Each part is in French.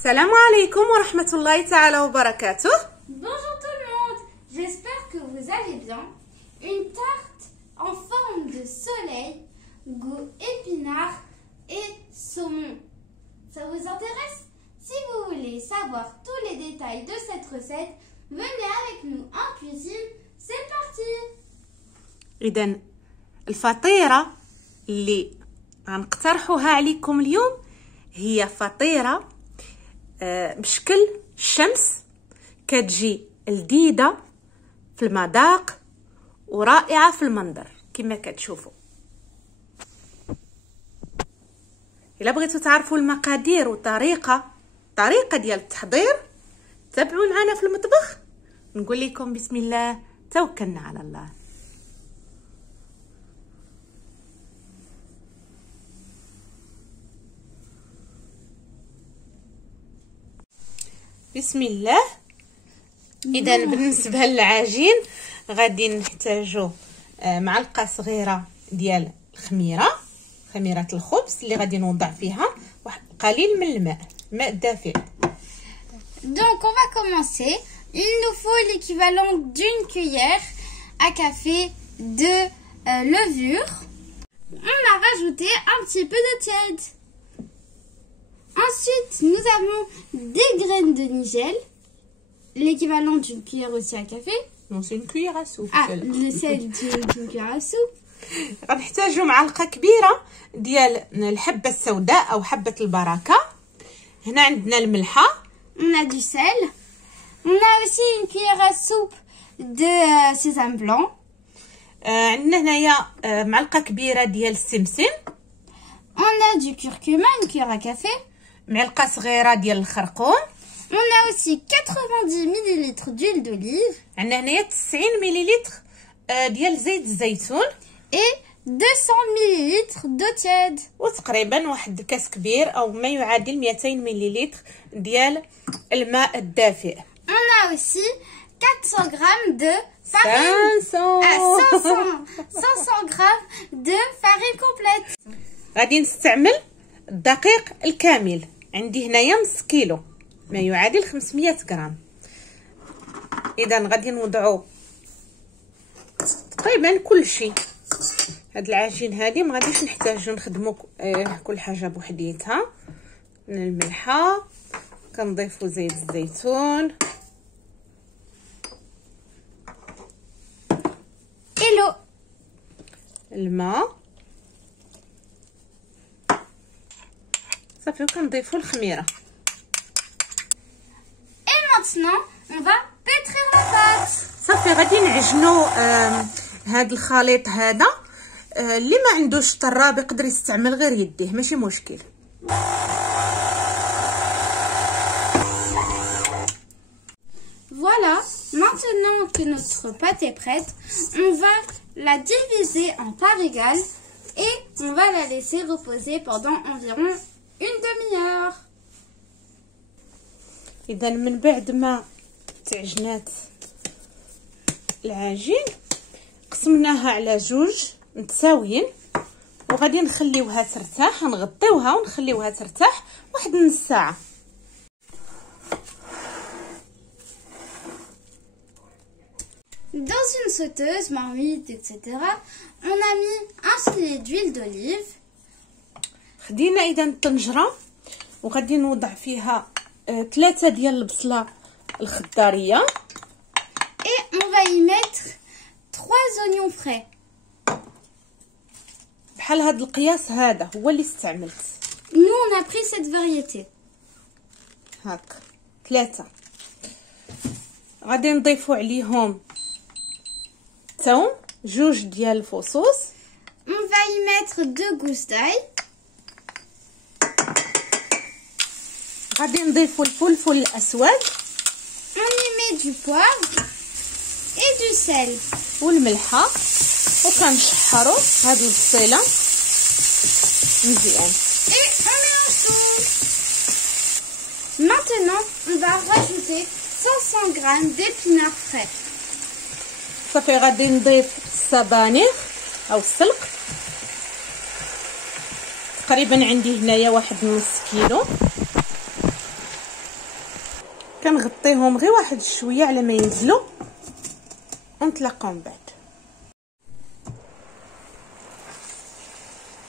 السلام عليكم ورحمة الله تعالى وبركاته. Bonjour tout le monde, j'espère que vous allez bien. Une tarte en forme de soleil, goût épinard et saumon. Ça vous intéresse? Si vous voulez savoir tous les détails de cette recette, venez avec nous en cuisine. C'est parti! إذا الفطيرة اللي غنقترحوها عليكم اليوم هي فطيرة بشكل الشمس، كتجي لذيذة في المذاق ورائعة في المنظر كما كتشوفوا. إلا بغيتوا تعرفوا المقادير وطريقة ديال التحضير تابعوا معنا في المطبخ. نقول لكم بسم الله، توكلنا على الله. بسم الله. اذا بالنسبه للعجين غادي نحتاجو معلقه صغيره ديال خميره الخبز اللي غادي نوضع فيها واحد قليل من الماء دافئ. Donc on va commencer. Il nous faut l'équivalent d'une cuillère à café de levure. On a rajouté un petit peu de tiède. Ensuite, nous avons des graines de nigel, l'équivalent d'une cuillère aussi à café. Non, c'est une cuillère à soupe. Celle d'une cuillère à soupe. غنحتاجو معلقه كبيره ديال الحبه السوداء او حبه البركه. هنا عندنا الملحه. On a du sel. On a aussi une cuillère à soupe de sésame blanc. عندنا هنايا معلقه كبيره ديال السمسم. On a du curcuma, une cuillère à café. معلقه صغيره ديال الخرقوم. On a aussi 90 ml d'huile d'olive. عندنا هنايا 90 مليلتر ديال زيت الزيتون. Et 200 ml d'eau tiède. وتقريبا واحد كاس كبير او ما يعادل 200 مليلتر ديال الماء الدافئ. On a aussi 400 grammes de farine. 500 grammes de farine complète. غادي نستعمل الدقيق الكامل. عندي هنايا نص كيلو ما يعادل 500 غرام. اذا غادي نوضعوا تقريبا كل شيء. هاد العجين هادي ما غاديش نحتاجو نخدمو كل حاجه بوحديتها. الملحه كنضيفوا زيت الزيتون et الماء صافي وكنضيفوا الخميره. Et maintenant, on va pétrir la pâte. صافي غادي نعجنوا هاد الخليط هذا. اللي ما عندوش طراب يقدر يستعمل غير يديه، ماشي مشكل. Voilà, maintenant que notre pâte est prête, on va la diviser en parts égales et on va la laisser reposer pendant environ une demi-heure. اذا من بعد ما تعجنات العجين قسمناها على جوج متساويين وغادي نخليوها ترتاح. نغطيوها ونخليوها ترتاح واحد نص ساعه. Dans une sauteuse, marmite, etc., on a mis un filet d'huile d'olive. خدينا اذا الطنجره وغادي نوضع فيها 3 ديال البصله الخضاريه. Et on va y mettre 3 oignons frais. بحال هاد القياس هذا هو اللي استعملت. Nous, on a pris cette variété. هاك 3. غادي نضيفوا عليهم ثوم 2 ديال الفصوص. On va y mettre 2 gousses d'ail. غادي نضيفوا الفلفل الاسود. On y met du poivre et du sel. والملحه وكنشحروا هاد البصيله مزيان. Et on mélange tout. Maintenant, on va rajouter 500 grammes d'épinards frais. صافي غادي نضيف السبانخ او السلق. تقريبا عندي هنايا واحد نص كيلو. كنغطيهم غير واحد شويه على ما ينزلوا ونتلاقاو من بعد.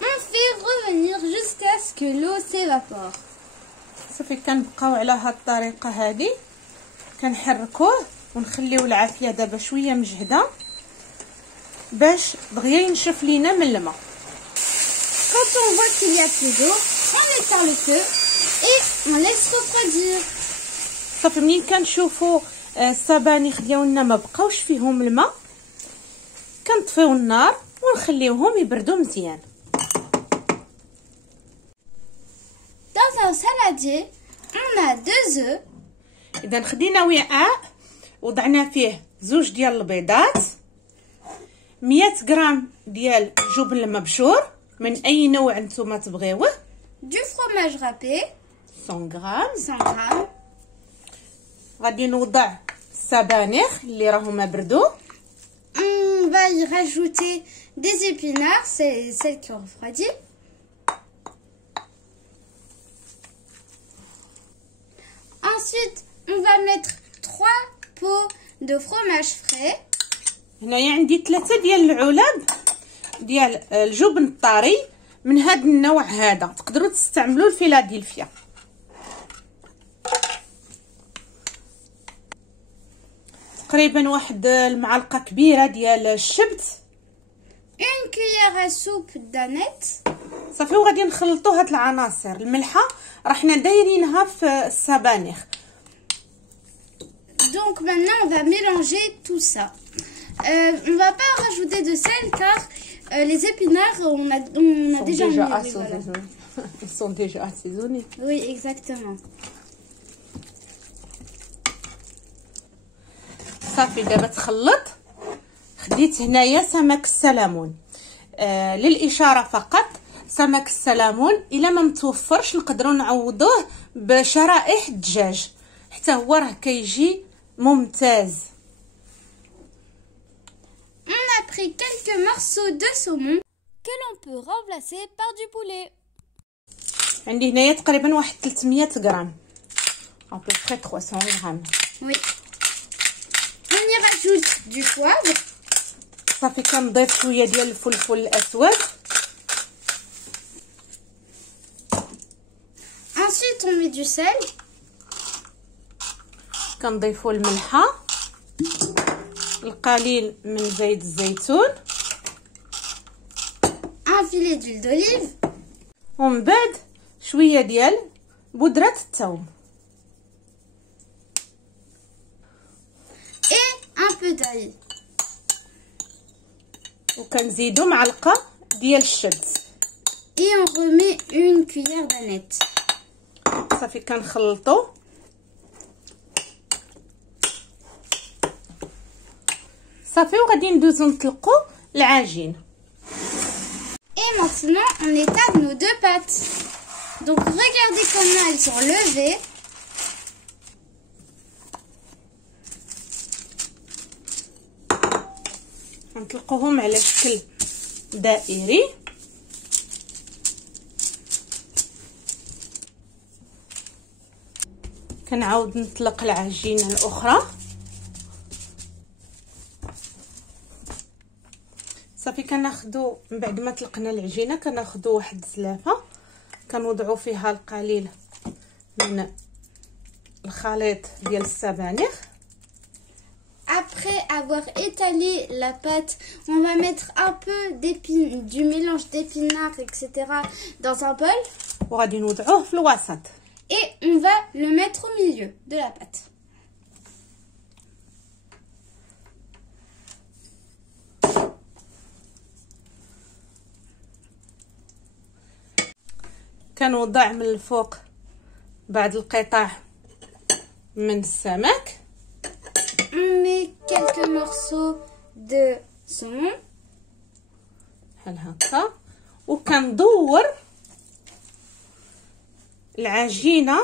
On fait revenir jusqu'à ce que l'eau s'évapore. صافي كنبقاو على هاد الطريقه هذه كنحركوه ونخليو العافيه دابا شويه مجهده باش دغيا ينشف لينا من الماء. Quand on voit qu'il y a plus d'eau, on éteint le feu et on laisse refroidir. صافي منين كنشوفوا السبانخ ديالنا ما بقاوش فيهم الماء كنطفيو النار ونخليوهم يبردوا مزيان. Dans un saladier, on a 2 œufs. اذا خدينا وعاء وضعنا فيه 2 ديال البيضات، 100 غرام ديال الجبن المبشور من اي نوع نتوما تبغيوه، Du fromage râpé, 100 غرام. 100 grammes. غادي نوضع السبانخ اللي راهما بردوا. On va y rajouter des épinards, c'est celles qui ont refroidi. Ensuite, on va mettre 3 pots de fromage frais. هنايا عندي 3 ديال العلب ديال الجبن الطري من هذا النوع هذا، تقدروا تستعملوا الفيلادلفيا. تقريبا واحد المعلقه كبيره ديال الشبت. Une cuillère à soupe d'aneth. صافي وغادي نخلطوا هاد العناصر. الملحه راه حنا دايرينها في السبانخ. Donc maintenant on va mélanger tout ça. On va pas rajouter de sel car les épinards on a déjà mis. Voilà. Ils sont déjà assaisonnés. Oui, exactement. صافي دابا تخلط. خديت هنايا سمك السلمون للاشاره فقط. سمك السلمون الا ما متوفرش نقدروا نعوضوه بشرائح الدجاج حتى هو راه كيجي ممتاز. On a pris quelques morceaux de saumon que l'on peut remplacer par du poulet. عندي هنايا تقريبا واحد 300 غرام à peu près 300 غرام. Oui. On y rajoute du poivre. صافي كنضيف شويه ديال الفلفل الاسود. Ensuite on met du sel. كنضيفوا الملحه، القليل من زيت الزيتون، Un filet d'huile d'olive. ومن بعد شويه ديال بودره الثوم Et un peu d'ail. وكنزيدوا معلقه ديال الشبت. Et on remet une cuillère d'aneth. صافي كنخلطوا. صافي وغادي ندوزو نطلقوا العجين. Et maintenant on étale nos 2 pâtes. Donc regardez comment elles sont levées. نطلقوهم على شكل دائري. كنعاود نطلق العجينه الاخرى. صافي كناخذوا من بعد ما طلقنا العجينه كناخذوا واحد الزلافه كنوضعوا فيها القليل من الخليط ديال السبانخ. Après avoir étalé la pâte, on va mettre un peu du mélange d'épinards, etc. dans un bol. وغادي نوضعوه في الوسط. Et on va le mettre au milieu de la pâte. كنوضع من الفوق بعض القطع من السمك. On met quelques morceaux de saumon. بحال هكا وكندور العجينه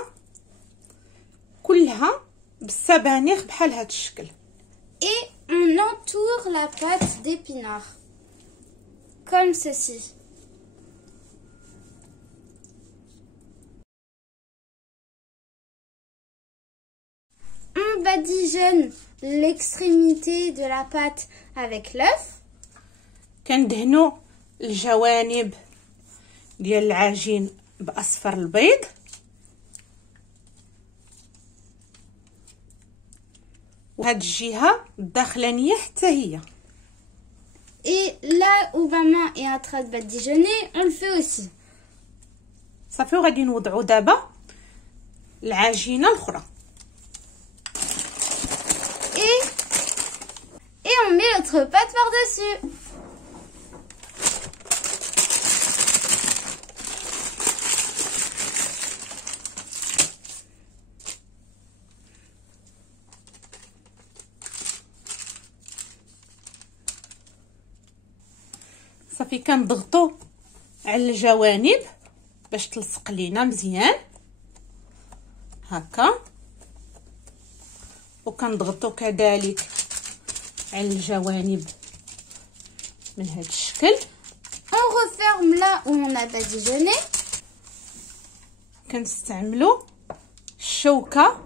كلها بالسبانخ بحال هذا الشكل. Et on entoure la pâte d'épinards comme ceci. badigeonne l'extrémité de la pâte avec l'œuf. كندهنوا الجوانب ديال العجين باصفر البيض. وهاد الجهه الداخلانيه حتى هي. Et là où maman est en train de badigeonner, on le fait aussi. صافي وغادي نوضعوا دابا العجينه الاخرى. Et on met notre pâte par-dessus. صافي كنضغطوا على الجوانب باش تلصق لينا مزيان هكا، وكنضغطوا كذلك على الجوانب من هذا الشكل. On referme là où on a badigeonné. كنستعملوا الشوكه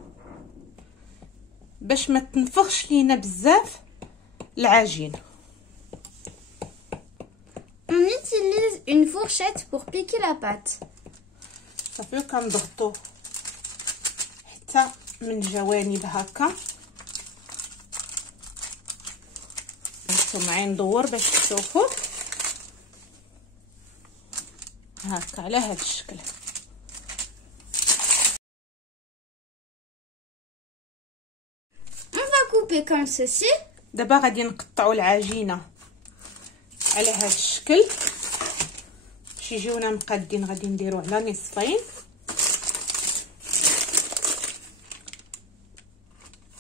باش ما تنفخش لينا بزاف العجين. On utilise une fourchette pour piquer la pâte. صافي كنضغطوا حتى من الجوانب هكا. نتو معايا ندور باش تشوفوا هكا على هذا الشكل. On va couper comme ceci. دابا غادي نقطعوا العجينه على هذا الشكل باش يجيونا مقادين. غادي نديروا على نصفين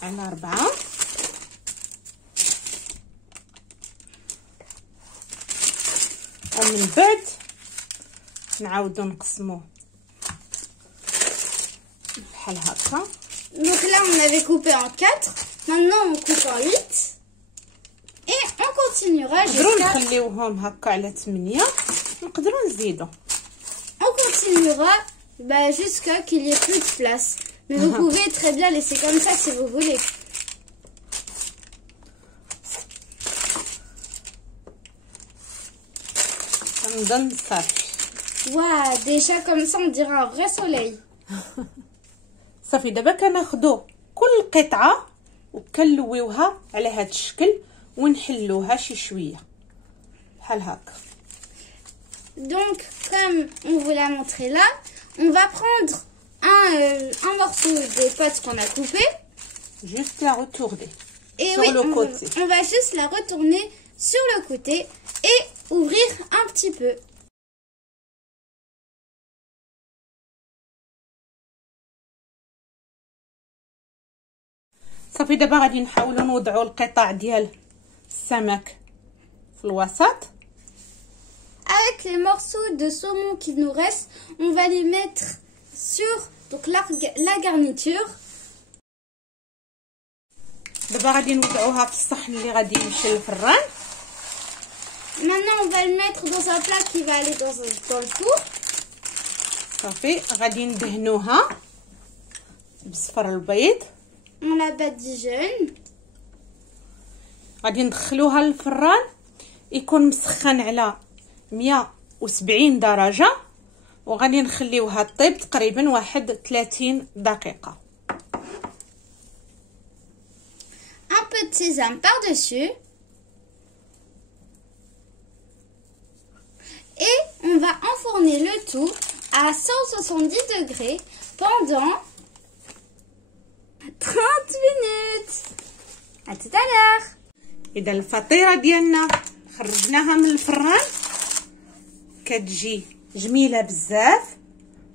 على 4. ومن بعد نعاودو نقسموه بحال هكا. Donc là on avait coupé en 4. Maintenant on coupe en 8. Et on continuera نقدروا jusqu'à... نخليوهم هكا على 8. نقدروا نزيدوا. On continuera jusqu'à qu'il y ait plus de place. Mais vous pouvez très bien laisser comme ça si vous voulez. كنظن صافي. Waouh, déjà comme ça on dirait un vrai soleil. صافي دابا كناخذوا كل قطعه وكنلويوها على هذا الشكل ونحلوها شي شويه بحال هكا. Donc comme on vous l'a montré là, on va prendre un morceau de pâte qu'on a coupé. Juste la retourner Et sur oui, le côté. On va juste la retourner sur le côté et ouvrir un petit peu. صافي دابا غادي نحاولوا نوضعوا القطع ديال السمك في الوسط. Avec les morceaux de saumon qui nous restent, on va les mettre sur donc la garniture. دابا غادي نوضعوها في الصحن اللي غادي يمشي للفران. Maintenant, on va le mettre dans un plat qui va aller dans le four. صافي غادي ندهنوها بصفر البيض. On la badigeonne. غادي ندخلوها للفران يكون مسخن على 170 درجة، وغادي نخليوها طيب تقريبا 30 دقيقة. Un peu de sésame par-dessus. Et on va enfourner le tout à 170 degrés pendant 30 minutes. À tout à l'heure. إذا الفطيرة ديالنا خرجناها من الفران كتجي جميلة بزاف،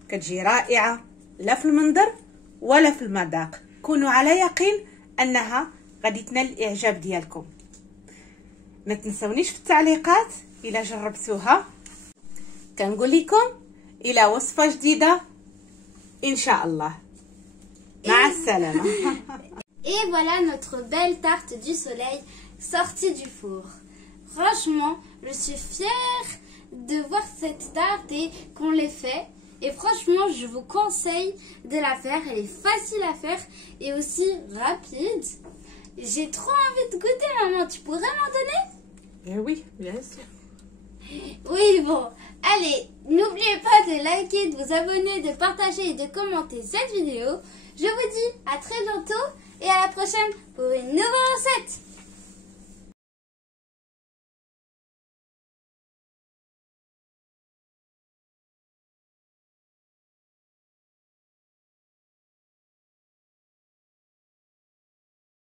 كتجي رائعة لا في المنظر ولا في المذاق. كونوا على يقين أنها غادي تنال الإعجاب ديالكم. ما تنسونيش في التعليقات إلا جربتوها. كنقول لكم إلى وصفة جديدة إن شاء الله. مع السلامة. Et voilà notre belle tarte du soleil sortie du four. Franchement, je suis fière de voir cette tarte et qu'on l'ait fait. Et franchement, je vous conseille de la faire. Elle est facile à faire et aussi rapide. J'ai trop envie de goûter, maman. Tu pourrais m'en donner? Oui, bien sûr. Oui, bon. Allez, n'oubliez pas de liker, de vous abonner, de partager et de commenter cette vidéo. Je vous dis à très bientôt et à la prochaine pour une nouvelle recette.